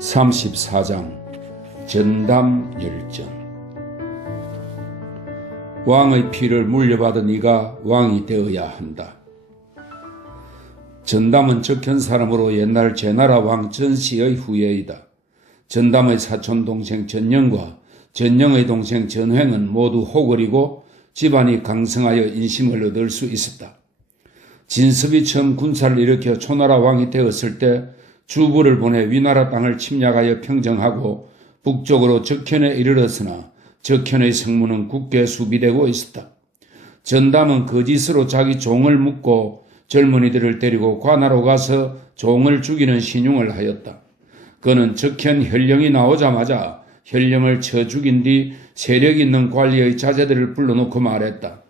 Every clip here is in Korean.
34장 전담열전. 왕의 피를 물려받은 이가 왕이 되어야 한다. 전담은 적현 사람으로 옛날 제나라 왕 전시의 후예이다. 전담의 사촌 동생 전영과 전영의 동생 전횡은 모두 호걸이고 집안이 강성하여 인심을 얻을 수 있었다. 진섭이 처음 군사를 일으켜 초나라 왕이 되었을 때 주부를 보내 위나라 땅을 침략하여 평정하고 북쪽으로 적현에 이르렀으나 적현의 성문은 굳게 수비되고 있었다. 전담은 거짓으로 자기 종을 묶고 젊은이들을 데리고 관하로 가서 종을 죽이는 신용을 하였다. 그는 적현 현령이 나오자마자 현령을 쳐 죽인 뒤 세력 있는 관리의 자제들을 불러놓고 말했다.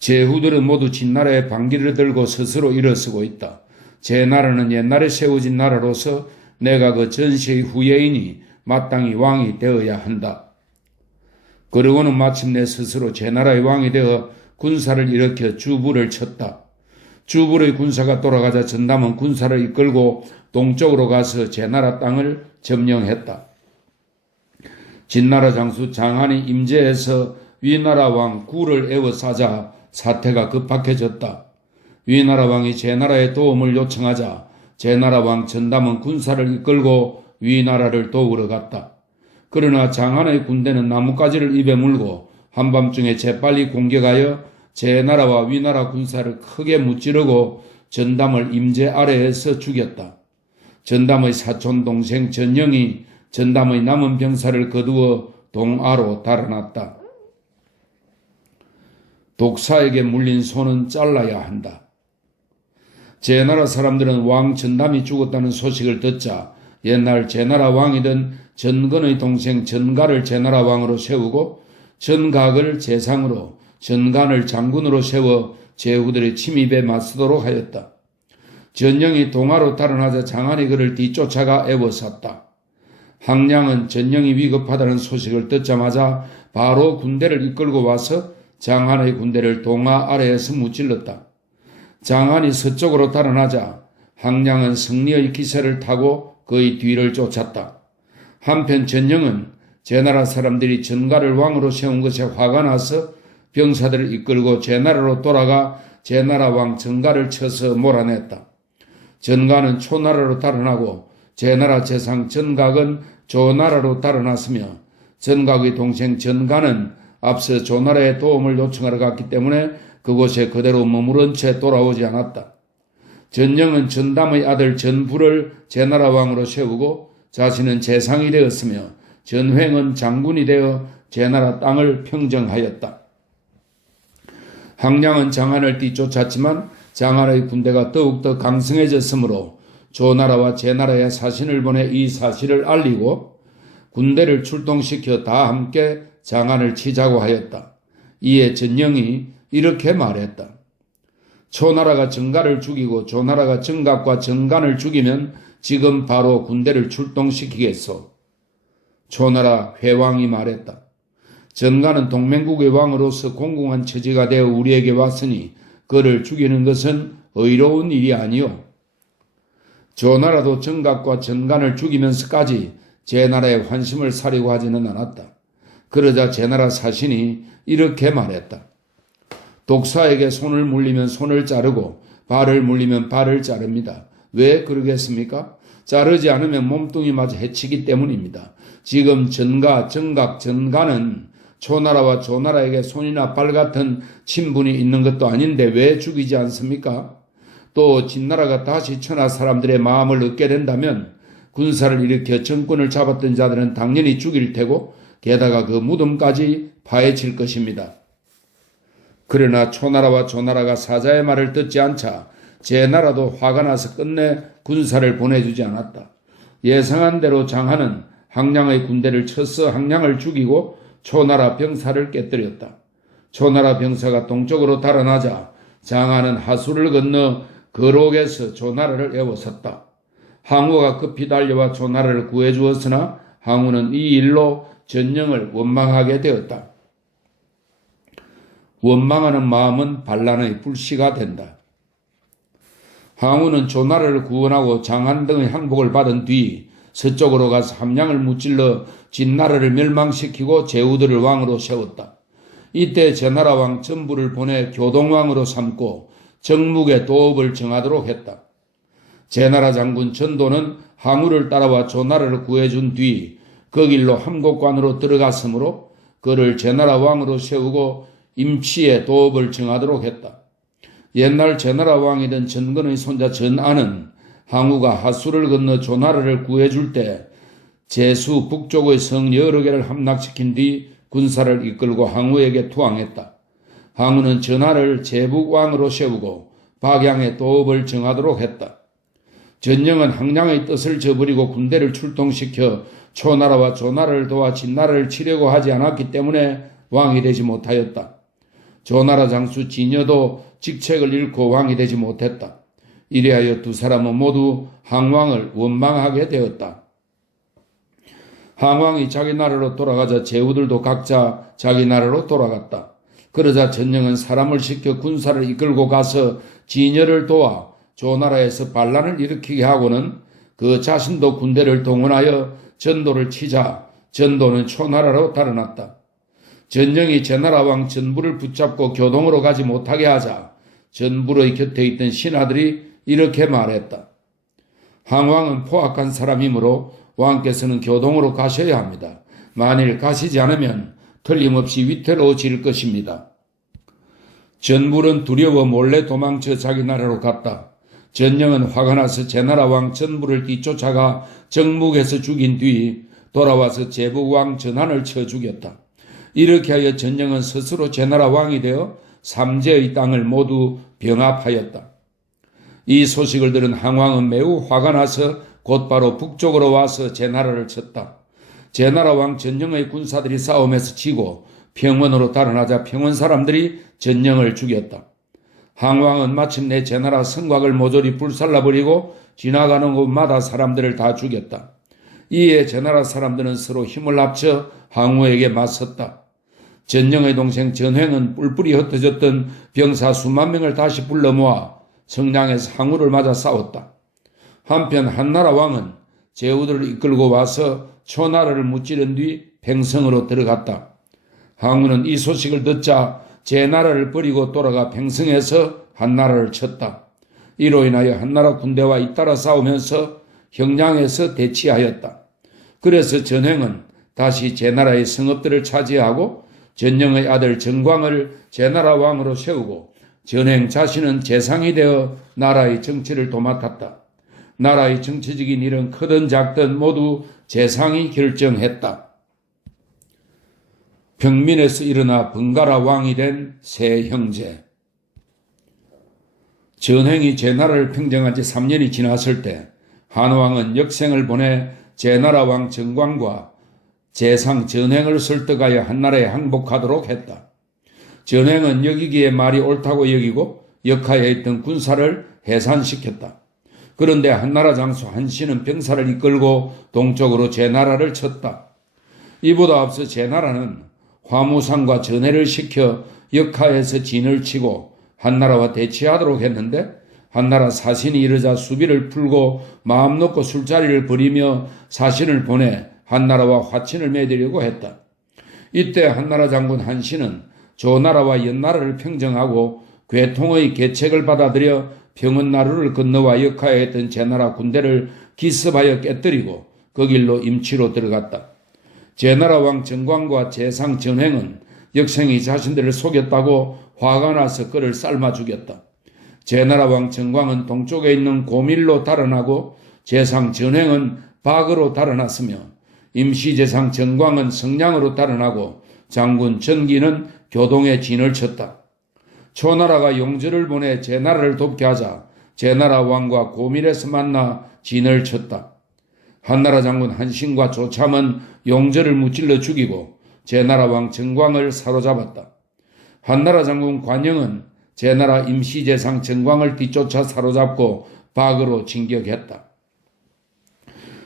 제후들은 모두 진나라의 반기를 들고 스스로 일어서고 있다. 제 나라는 옛날에 세워진 나라로서 내가 그 전시의 후예이니 마땅히 왕이 되어야 한다. 그러고는 마침내 스스로 제 나라의 왕이 되어 군사를 일으켜 주부를 쳤다. 주부의 군사가 돌아가자 전담은 군사를 이끌고 동쪽으로 가서 제 나라 땅을 점령했다. 진나라 장수 장한이 임재해서 위나라 왕 구를 에워싸자 사태가 급박해졌다. 위나라 왕이 제나라의 도움을 요청하자 제나라 왕 전담은 군사를 이끌고 위나라를 도우러 갔다. 그러나 장한의 군대는 나뭇가지를 입에 물고 한밤중에 재빨리 공격하여 제나라와 위나라 군사를 크게 무찌르고 전담을 임재 아래에서 죽였다. 전담의 사촌 동생 전영이 전담의 남은 병사를 거두어 동아로 달아났다. 독사에게 물린 손은 잘라야 한다. 제나라 사람들은 왕 전담이 죽었다는 소식을 듣자 옛날 제나라 왕이던 전건의 동생 전가를 제나라 왕으로 세우고 전각을 제상으로 전간을 장군으로 세워 제후들의 침입에 맞서도록 하였다. 전영이 동아로 달아나자 장한이 그를 뒤쫓아가 애워쌌다. 항량은 전영이 위급하다는 소식을 듣자마자 바로 군대를 이끌고 와서 장한의 군대를 동아 아래에서 무찔렀다. 장한이 서쪽으로 달아나자 항량은 승리의 기세를 타고 그의 뒤를 쫓았다. 한편 전영은 제나라 사람들이 전가를 왕으로 세운 것에 화가 나서 병사들을 이끌고 제나라로 돌아가 제나라 왕 전가를 쳐서 몰아냈다. 전가는 초나라로 달아나고 제나라 재상 전각은 조나라로 달아났으며 전각의 동생 전가는 앞서 조나라의 도움을 요청하러 갔기 때문에 그곳에 그대로 머무른 채 돌아오지 않았다. 전영은 전담의 아들 전부를 제나라 왕으로 세우고 자신은 재상이 되었으며 전횡은 장군이 되어 제나라 땅을 평정하였다. 항량은 장한을 뒤쫓았지만 장한의 군대가 더욱더 강성해졌으므로 조나라와 제나라에 사신을 보내 이 사실을 알리고 군대를 출동시켜 다 함께 장한을 치자고 하였다. 이에 전영이 이렇게 말했다. 초나라가 정가를 죽이고 조나라가 정각과 정간을 죽이면 지금 바로 군대를 출동시키겠소. 초나라 회왕이 말했다. 정간은 동맹국의 왕으로서 공공한 처지가 되어 우리에게 왔으니 그를 죽이는 것은 의로운 일이 아니오. 조나라도 정각과 정간을 죽이면서까지 제나라의 환심을 사려고 하지는 않았다. 그러자 제나라 사신이 이렇게 말했다. 독사에게 손을 물리면 손을 자르고 발을 물리면 발을 자릅니다. 왜 그러겠습니까? 자르지 않으면 몸뚱이마저 해치기 때문입니다. 지금 전가, 정각, 전가는 초나라와 조나라에게 손이나 발 같은 친분이 있는 것도 아닌데 왜 죽이지 않습니까? 또 진나라가 다시 천하 사람들의 마음을 얻게 된다면 군사를 일으켜 정권을 잡았던 자들은 당연히 죽일 테고 게다가 그 무덤까지 파헤칠 것입니다. 그러나 초나라와 조나라가 사자의 말을 듣지 않자 제나라도 화가 나서 끝내 군사를 보내주지 않았다. 예상한 대로 장한은 항량의 군대를 쳐서 항량을 죽이고 초나라 병사를 깨뜨렸다. 초나라 병사가 동쪽으로 달아나자 장한은 하수를 건너 거록에서 조나라를 에워쌌다. 항우가 급히 달려와 조나라를 구해주었으나 항우는 이 일로 전영을 원망하게 되었다. 원망하는 마음은 반란의 불씨가 된다. 항우는 조나라를 구원하고 장한 등의 항복을 받은 뒤 서쪽으로 가서 함량을 무찔러 진나라를 멸망시키고 제후들을 왕으로 세웠다. 이때 제나라 왕 전부를 보내 교동왕으로 삼고 정묵의 도읍을 정하도록 했다. 제나라 장군 전도는 항우를 따라와 조나라를 구해준 뒤 그 길로 함곡관으로 들어갔으므로 그를 제나라 왕으로 세우고 임치의 도읍을 정하도록 했다. 옛날 제나라 왕이던 전건의 손자 전안은 항우가 하수를 건너 조나라를 구해줄 때 제수 북쪽의 성 여러 개를 함락시킨 뒤 군사를 이끌고 항우에게 투항했다. 항우는 전하를 제북왕으로 세우고 박양의 도읍을 정하도록 했다. 전령은 항량의 뜻을 저버리고 군대를 출동시켜 초나라와 조나라를 도와 진나라를 치려고 하지 않았기 때문에 왕이 되지 못하였다. 조나라 장수 진여도 직책을 잃고 왕이 되지 못했다. 이리하여 두 사람은 모두 항왕을 원망하게 되었다. 항왕이 자기 나라로 돌아가자 제후들도 각자 자기 나라로 돌아갔다. 그러자 전령은 사람을 시켜 군사를 이끌고 가서 진여를 도와 조나라에서 반란을 일으키게 하고는 그 자신도 군대를 동원하여 전도를 치자 전도는 초나라로 달아났다. 전령이 제나라 왕 전부를 붙잡고 교동으로 가지 못하게 하자 전부의 곁에 있던 신하들이 이렇게 말했다. 항왕은 포악한 사람이므로 왕께서는 교동으로 가셔야 합니다. 만일 가시지 않으면 틀림없이 위태로워질 것입니다. 전부는 두려워 몰래 도망쳐 자기 나라로 갔다. 전령은 화가 나서 제나라 왕 전부를 뒤쫓아가 정묵에서 죽인 뒤 돌아와서 제북왕 전한을 쳐 죽였다. 이렇게 하여 전령은 스스로 제나라 왕이 되어 삼재의 땅을 모두 병합하였다. 이 소식을 들은 항왕은 매우 화가 나서 곧바로 북쪽으로 와서 제나라를 쳤다. 제나라 왕 전령의 군사들이 싸움에서 지고 평원으로 달아나자 평원 사람들이 전령을 죽였다. 항왕은 마침내 제나라 성곽을 모조리 불살라버리고 지나가는 곳마다 사람들을 다 죽였다. 이에 제나라 사람들은 서로 힘을 합쳐 항우에게 맞섰다. 전령의 동생 전횡은 뿔뿔이 흩어졌던 병사 수만 명을 다시 불러 모아 성량에서 항우를 맞아 싸웠다. 한편 한나라 왕은 제후들을 이끌고 와서 초나라를 무찌른 뒤 팽성으로 들어갔다. 항우는 이 소식을 듣자 제나라를 버리고 돌아가 팽성에서 한나라를 쳤다. 이로 인하여 한나라 군대와 잇따라 싸우면서 형량에서 대치하였다. 그래서 전횡은 다시 제나라의 성읍들을 차지하고 전령의 아들 정광을 제나라 왕으로 세우고 전횡 자신은 재상이 되어 나라의 정치를 도맡았다. 나라의 정치적인 일은 크든 작든 모두 재상이 결정했다. 평민에서 일어나 번갈아 왕이 된 세 형제. 전횡이 제나라를 평정한 지 3년이 지났을 때 한왕은 역생을 보내 제나라 왕 정광과 재상 전횡을 설득하여 한나라에 항복하도록 했다. 전횡은 여기기에 말이 옳다고 여기고 역하에 있던 군사를 해산시켰다. 그런데 한나라 장수 한신은 병사를 이끌고 동쪽으로 제나라를 쳤다. 이보다 앞서 제나라는 화무상과 전해를 시켜 역하에서 진을 치고 한나라와 대치하도록 했는데 한나라 사신이 이르자 수비를 풀고 마음 놓고 술자리를 벌이며 사신을 보내 한나라와 화친을 맺으려고 했다. 이때 한나라 장군 한신은 조나라와 연나라를 평정하고 괴통의 계책을 받아들여 평원나루를 건너와 역하에 있던 제나라 군대를 기습하여 깨뜨리고 그 길로 임치로 들어갔다. 제나라 왕 정광과 재상 전횡은 역생이 자신들을 속였다고 화가 나서 그를 삶아 죽였다. 제나라 왕 정광은 동쪽에 있는 고밀로 달아나고 재상 전횡은 박으로 달아났으며 임시재상 정광은 성량으로 달아나고 장군 전기는 교동에 진을 쳤다. 초나라가 용절을 보내 제나라를 돕게 하자 제나라 왕과 고밀에서 만나 진을 쳤다. 한나라 장군 한신과 조참은 용절을 무찔러 죽이고 제나라 왕 정광을 사로잡았다. 한나라 장군 관영은 제나라 임시재상 정광을 뒤쫓아 사로잡고 박으로 진격했다.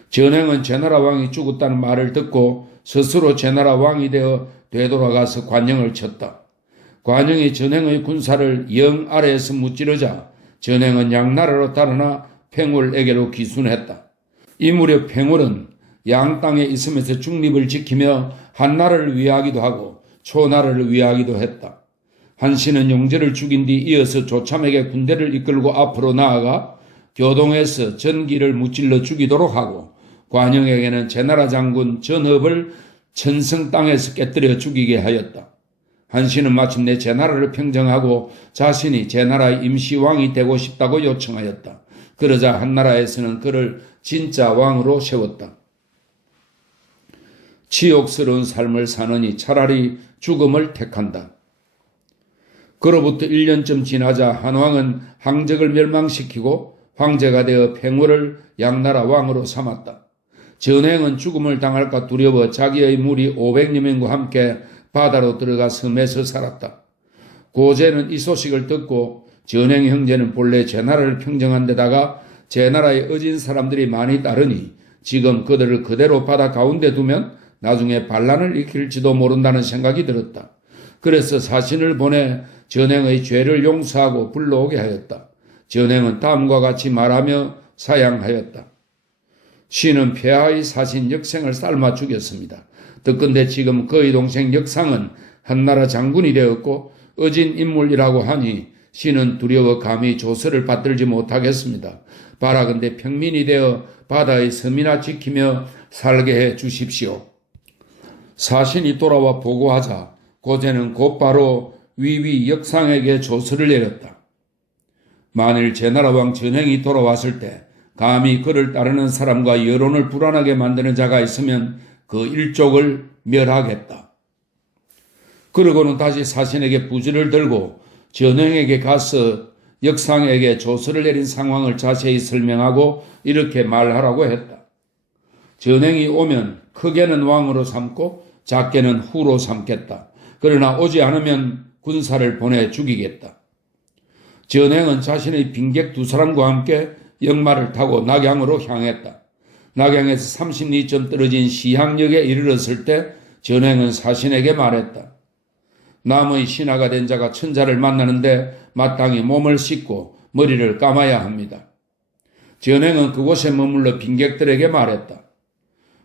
전횡은 제나라 왕이 죽었다는 말을 듣고 스스로 제나라 왕이 되어 되돌아가서 관영을 쳤다. 관영이 전횡의 군사를 영 아래에서 무찌르자 전횡은 양나라로 달아나 팽울에게로 기순했다. 이 무렵 팽울은 양 땅에 있으면서 중립을 지키며 한나라를 위하기도 하고 초나라를 위하기도 했다. 한신은 용제를 죽인 뒤 이어서 조참에게 군대를 이끌고 앞으로 나아가 교동에서 전기를 무찔러 죽이도록 하고 관영에게는 제나라 장군 전업을 천성 땅에서 깨뜨려 죽이게 하였다. 한신은 마침내 제나라를 평정하고 자신이 제나라의 임시왕이 되고 싶다고 요청하였다. 그러자 한나라에서는 그를 진짜 왕으로 세웠다. 치욕스러운 삶을 사느니 차라리 죽음을 택한다. 그로부터 1년쯤 지나자 한왕은 항적을 멸망시키고 황제가 되어 팽울을 양나라 왕으로 삼았다. 전행은 죽음을 당할까 두려워 자기의 무리 500여 명과 함께 바다로 들어가 섬에서 살았다. 고제는 이 소식을 듣고 전행 형제는 본래 제나라를 평정한 데다가 제나라에 어진 사람들이 많이 따르니 지금 그들을 그대로 바다 가운데 두면 나중에 반란을 일으킬지도 모른다는 생각이 들었다. 그래서 사신을 보내 전행의 죄를 용서하고 불러오게 하였다. 전행은 다음과 같이 말하며 사양하였다. 신은 폐하의 사신 역생을 삶아 죽였습니다. 듣건대 지금 그의 동생 역상은 한나라 장군이 되었고 어진 인물이라고 하니 신은 두려워 감히 조서를 받들지 못하겠습니다. 바라건대 평민이 되어 바다의 섬이나 지키며 살게 해 주십시오. 사신이 돌아와 보고하자 고제는 곧바로 위위 역상에게 조서를 내렸다. 만일 제나라 왕 전행이 돌아왔을 때 감히 그를 따르는 사람과 여론을 불안하게 만드는 자가 있으면 그 일족을 멸하겠다. 그러고는 다시 사신에게 부지를 들고 전행에게 가서 역상에게 조서를 내린 상황을 자세히 설명하고 이렇게 말하라고 했다. 전행이 오면 크게는 왕으로 삼고 작게는 후로 삼겠다. 그러나 오지 않으면 군사를 보내 죽이겠다. 전행은 자신의 빈객 2사람과 함께 역마를 타고 낙양으로 향했다. 낙양에서 30리쯤 떨어진 시향역에 이르렀을 때 전행은 사신에게 말했다. 남의 신하가 된 자가 천자를 만나는데 마땅히 몸을 씻고 머리를 감아야 합니다. 전행은 그곳에 머물러 빈객들에게 말했다.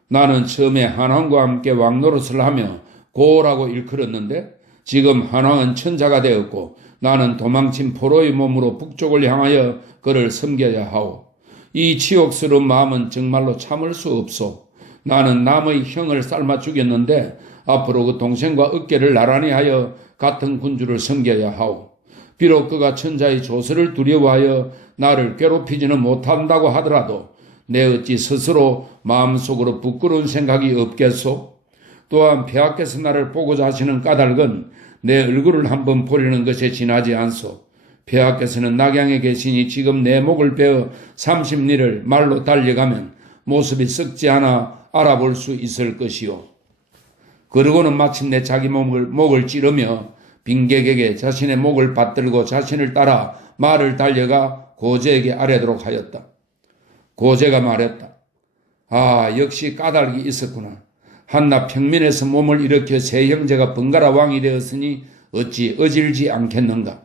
나는 처음에 한왕과 함께 왕노릇을 하며 고라고 일컬었는데 지금 한왕은 천자가 되었고 나는 도망친 포로의 몸으로 북쪽을 향하여 그를 섬겨야 하오. 이 치욕스러운 마음은 정말로 참을 수 없소. 나는 남의 형을 삶아 죽였는데 앞으로 그 동생과 어깨를 나란히 하여 같은 군주를 섬겨야 하오. 비록 그가 천자의 조서를 두려워하여 나를 괴롭히지는 못한다고 하더라도 내 어찌 스스로 마음속으로 부끄러운 생각이 없겠소? 또한 폐하께서 나를 보고자 하시는 까닭은 내 얼굴을 한번 보려는 것에 지나지 않소. 폐하께서는 낙양에 계시니 지금 내 목을 베어 30리를 말로 달려가면 모습이 썩지 않아 알아볼 수 있을 것이요. 그러고는 마침내 자기 목을 찌르며 빈객에게 자신의 목을 받들고 자신을 따라 말을 달려가 고제에게 아뢰도록 하였다. 고제가 말했다. 아, 역시 까닭이 있었구나. 한나 평민에서 몸을 일으켜 세 형제가 번갈아 왕이 되었으니 어찌 어질지 않겠는가.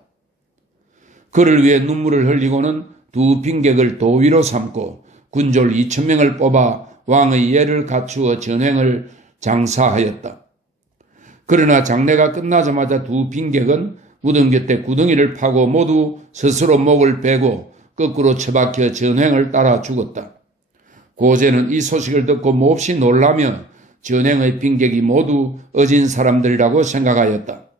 그를 위해 눈물을 흘리고는 두 빈객을 도위로 삼고 군졸 2,000명을 뽑아 왕의 예를 갖추어 전행을 장사하였다. 그러나 장례가 끝나자마자 두 빈객은 무덤 곁에 구덩이를 파고 모두 스스로 목을 베고 거꾸로 처박혀 전행을 따라 죽었다. 고제는 이 소식을 듣고 몹시 놀라며 전행의 빈객이 모두 어진 사람들이라고 생각하였다.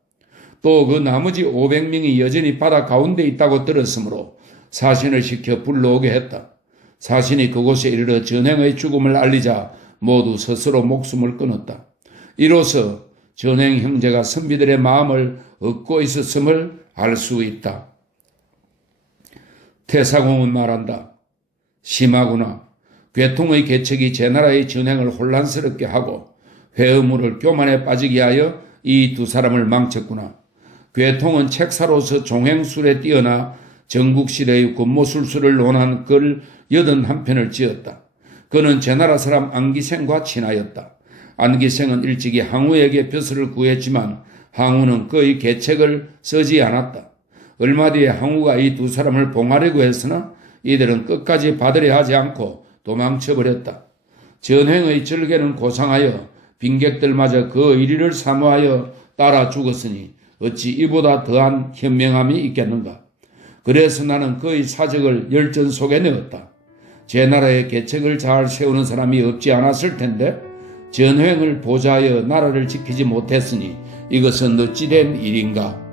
또 그 나머지 500명이 여전히 바다 가운데 있다고 들었으므로 사신을 시켜 불러오게 했다. 사신이 그곳에 이르러 전행의 죽음을 알리자 모두 스스로 목숨을 끊었다. 이로써 전행 형제가 선비들의 마음을 얻고 있었음을 알 수 있다. 태사공은 말한다. 심하구나. 괴통의 계책이 제나라의 전행을 혼란스럽게 하고 회의물을 교만에 빠지게 하여 이 2사람을 망쳤구나. 괴통은 책사로서 종행술에 뛰어나 전국시대의 권모술수를 논한 글 81편을 지었다. 그는 제나라 사람 안기생과 친하였다. 안기생은 일찍이 항우에게 벼슬을 구했지만 항우는 그의 계책을 쓰지 않았다. 얼마 뒤에 항우가 이 2사람을 봉하려고 했으나 이들은 끝까지 받으려 하지 않고 도망쳐버렸다. 전횡의 절개는 고상하여 빈객들마저 그 의리를 사모하여 따라 죽었으니 어찌 이보다 더한 현명함이 있겠는가. 그래서 나는 그의 사적을 열전 속에 넣었다. 제 나라의 계책을 잘 세우는 사람이 없지 않았을 텐데 전횡을 보좌하여 나라를 지키지 못했으니 이것은 어찌된 일인가.